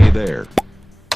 Hey there.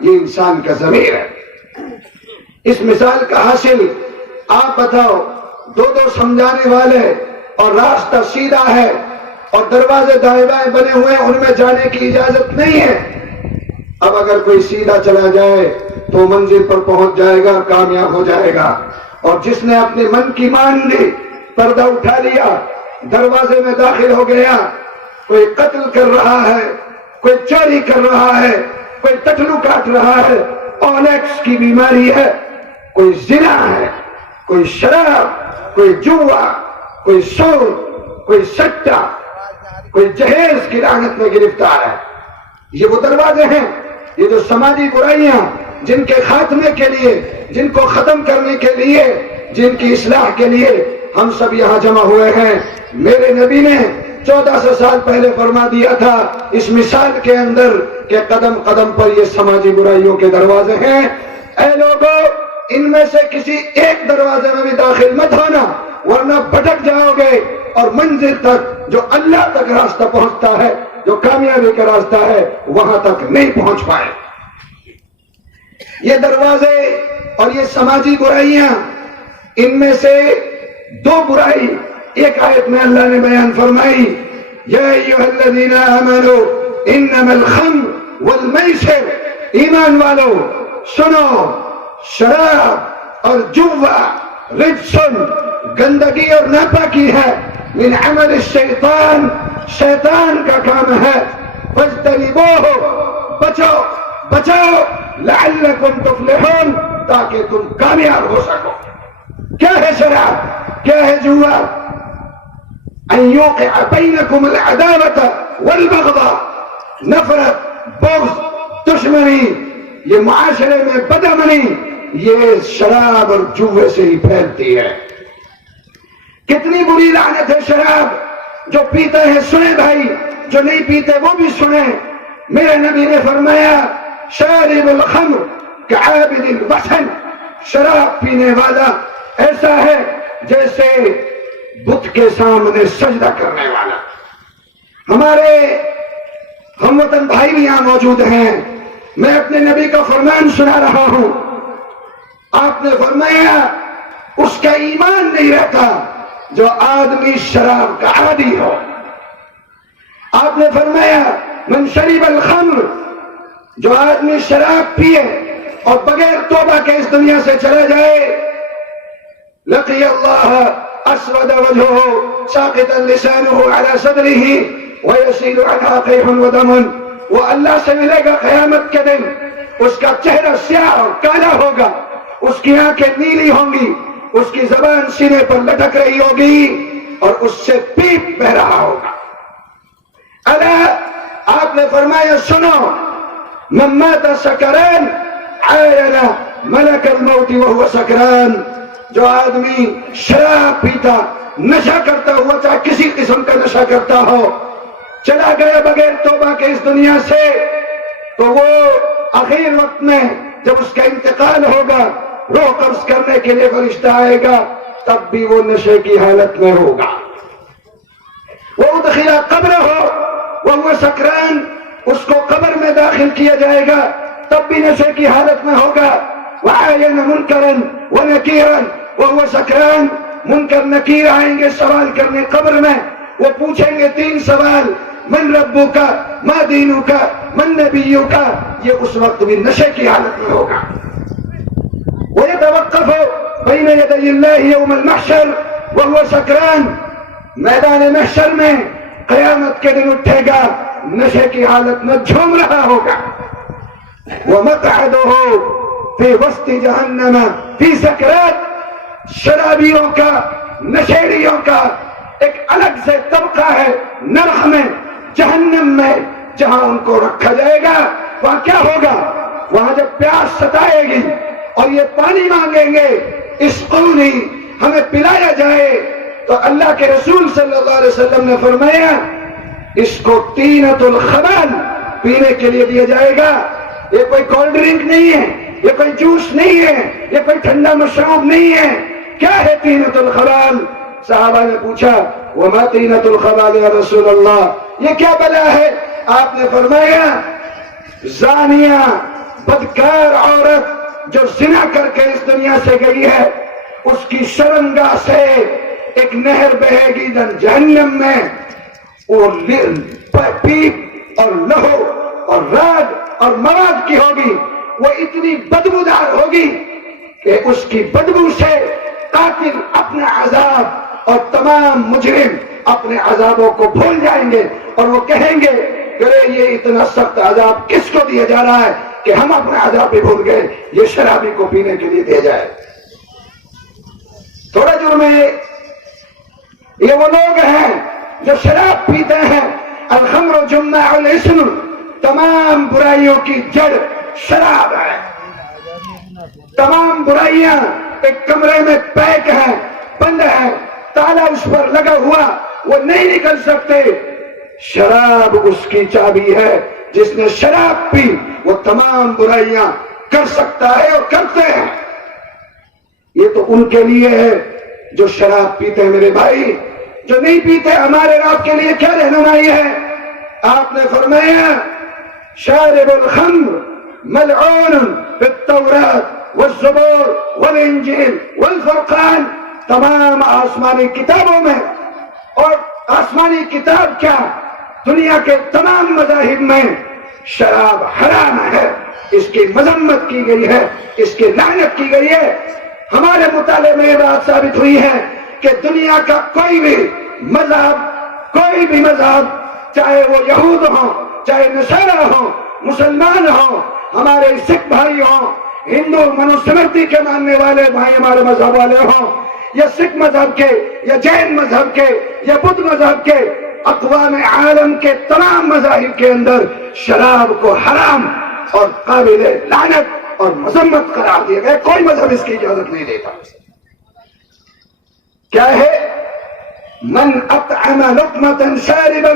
یہ انسان کا ضمیر ہے۔ اس مثال کا حاصل آپ بتاؤ، دو سمجھانے والے اور راستہ سیدھا ہے اور دروازے دائیں بائیں بنے ہوئے ہیں، ان میں جانے کی اجازت نہیں ہے۔ اب اگر کوئی سیدھا چلا جائے تو منزل پر پہنچ جائے گا، کامیاب ہو جائے گا، اور جس نے اپنے من کی مان لی، پردہ اٹھا لیا، دروازے میں داخل ہو گیا، کوئی قتل کر رہا ہے، کوئی چوری کر رہا ہے، کوئی ٹٹلو کاٹ رہا ہے، اولیکس کی بیماری ہے، کوئی زنا ہے، کوئی شراب، کوئی جوا، کوئی سود، کوئی سٹا، کوئی جہیز کی لعنت میں گرفتار ہے۔ یہ وہ دروازے ہیں، یہ جو سماجی برائیاں جن کے خاتمے کے لیے، جن کو ختم کرنے کے لیے، جن کی اصلاح کے لیے ہم سب یہاں جمع ہوئے ہیں۔ میرے نبی نے 1400 سال پہلے فرما دیا تھا اس مثال کے اندر کہ قدم قدم پر یہ سماجی برائیوں کے دروازے ہیں۔ اے لوگوں، ان میں سے کسی ایک دروازے میں بھی داخل مت ہونا، ورنہ بھٹک جاؤ گے اور منزل تک، جو اللہ تک راستہ پہنچتا ہے، جو کامیابی کا راستہ ہے، وہاں تک نہیں پہنچ پائے۔ یہ دروازے اور یہ سماجی برائیاں، ان میں سے دو برائی ایک آیت میں اللہ نے بیان فرمائی، یا ایھا الذین آمنوا انما الخمر والمیسر، ایمان والو سنو، شراب اور جوا رجسن، گندگی اور ناپاکی ہے، من عمل الشیطان، شیطان کا کام ہے، فاجتنبوہ، بچو بچاؤ، لعلکم تفلحون، تاکہ تم کامیاب ہو سکو۔ کیا ہے شراب؟ کیا ہے جوا؟ ان یوقع بینکم العداوۃ والبغضاء، نفرت، بغض، دشمنی، یہ معاشرے میں بدامنی، یہ شراب اور جوے سے ہی پھیلتی ہے۔ کتنی بری لعنت ہے شراب! جو پیتے ہیں سنیں بھائی، جو نہیں پیتے وہ بھی سنیں۔ میرے نبی نے فرمایا، شارب الخمر کعابد الوثن، شراب پینے والا ایسا ہے جیسے بت کے سامنے سجدہ کرنے والا۔ ہمارے ہم وطن بھائی بھی یہاں موجود ہیں، میں اپنے نبی کا فرمان سنا رہا ہوں۔ آپ نے فرمایا اس کا ایمان نہیں رہتا جو آدمی شراب کا عادی ہو۔ آپ نے فرمایا من شرب الخمر، جو آدمی شراب پیے اور بغیر توبہ کے اس دنیا سے چلا جائے، لقی اللہ اسود وجهه ساقطا لسانه على صدره ويسيل عنها قيح ودم، وہ اللہ سے ملے گا قیامت کے دن، اس کا چہرہ سیاہ اور کالا ہوگا، اس کی آنکھیں نیلی ہوں گی، اس کی زبان سینے پر لٹک رہی ہوگی اور اس سے پیپ بہ رہا ہوگا۔ اللہ، آپ نے فرمایا سنو، من مات سکران عاین ملک الموت وهو سکران، جو آدمی شراب پیتا، نشہ کرتا ہوا، چاہے کسی قسم کا نشہ کرتا ہو، چلا گیا بغیر توبہ کے اس دنیا سے، تو وہ آخر وقت میں جب اس کا انتقال ہوگا، روح قبض کرنے کے لیے فرشتہ آئے گا، تب بھی وہ نشے کی حالت میں ہوگا۔ وہ ادخل قبر ہو وہ سکران، اس کو قبر میں داخل کیا جائے گا، تب بھی نشے کی حالت میں ہوگا۔ وعاین منکرا ونکیرا وهو سکران، منکر نکیر آئیں گے سوال کرنے قبر میں، وہ پوچھیں گے تین سوال، من ربک، ما دینک، من نبیک، یہ اس وقت بھی نشے کی حالت میں ہوگا۔ ويتوقف بين يدي الله يوم المحشر وهو سكران، میدان محشر میں قیامت کے دن اٹھے گا، نشے کی حالت میں جھوم رہا ہوگا۔ ومقعده في وسط جہنم في سکرات، شرابیوں کا، نشیڑیوں کا ایک الگ سے طبقہ ہے نرخ میں، جہنم میں، جہاں ان کو رکھا جائے گا۔ وہاں کیا ہوگا؟ وہاں جب پیاس ستائے گی اور یہ پانی مانگیں گے، اسقونی، ہمیں پلایا جائے، تو اللہ کے رسول صلی اللہ علیہ وسلم نے فرمایا اس کو طینۃ الخبال پینے کے لیے دیا جائے گا۔ یہ کوئی کولڈ ڈرنک نہیں ہے، یہ کوئی جوس نہیں ہے، یہ کوئی ٹھنڈا مشروب نہیں ہے۔ کیا ہے طینۃ الخبال؟ صحابہ نے پوچھا وما طینۃ الخبال یا رسول اللہ، یہ کیا بلا ہے؟ آپ نے فرمایا زانیہ، بدکار عورت جو زنا کر کے اس دنیا سے گئی ہے، اس کی شرمگاہ سے ایک نہر بہے گی جہنم میں، وہ پیپ اور لہو اور راگ اور مواد کی ہوگی، وہ اتنی بدبودار ہوگی کہ اس کی بدبو سے قاتل اپنا عذاب اور تمام مجرم اپنے عذابوں کو بھول جائیں گے، اور وہ کہیں گے کہ یہ اتنا سخت عذاب کس کو دیا جا رہا ہے کہ ہم اپنا عذاب بھی بھول گئے، یہ شرابی کو پینے کے لیے دیا جائے۔ تھوڑا جرم ہے یہ وہ لوگ ہیں جو شراب پیتے ہیں۔ الخمر جماع الاسم، تمام برائیوں کی جڑ شراب ہے۔ تمام برائیاں ایک کمرے میں پیک ہیں، بند ہیں، تالا اس پر لگا ہوا، وہ نہیں نکل سکتے۔ شراب اس کی چابی ہے، جس نے شراب پی وہ تمام برائیاں کر سکتا ہے اور کرتے ہیں۔ یہ تو ان کے لیے ہے جو شراب پیتے ہیں۔ میرے بھائی جو نہیں پیتے، ہمارے آپ کے لیے کیا رہنمائی ہے؟ آپ نے فرمایا شارب الخمر ملعون بالتوراۃ والزبور والانجیل والفرقان، تمام آسمانی کتابوں میں، اور آسمانی کتاب کیا، دنیا کے تمام مذاہب میں شراب حرام ہے، اس کی مذمت کی گئی ہے، اس کی لعنت کی گئی ہے۔ ہمارے مطالعے میں یہ بات ثابت ہوئی ہے کہ دنیا کا کوئی بھی مذہب، چاہے وہ یہود ہوں، چاہے نصارہ ہوں، مسلمان ہوں، ہمارے سکھ بھائی ہوں، ہندو منوسمرتی کے ماننے والے بھائی ہمارے مذہب والے ہوں، یا سکھ مذہب کے، یا جین مذہب کے، یا بدھ مذہب کے، اقوام عالم کے تمام مذاہب کے اندر شراب کو حرام اور قابل لعنت اور مذمت قرار دیا گیا۔ کوئی مذہب اس کی اجازت نہیں دیتا۔ کیا ہے؟ من اطعم لقمة شاربا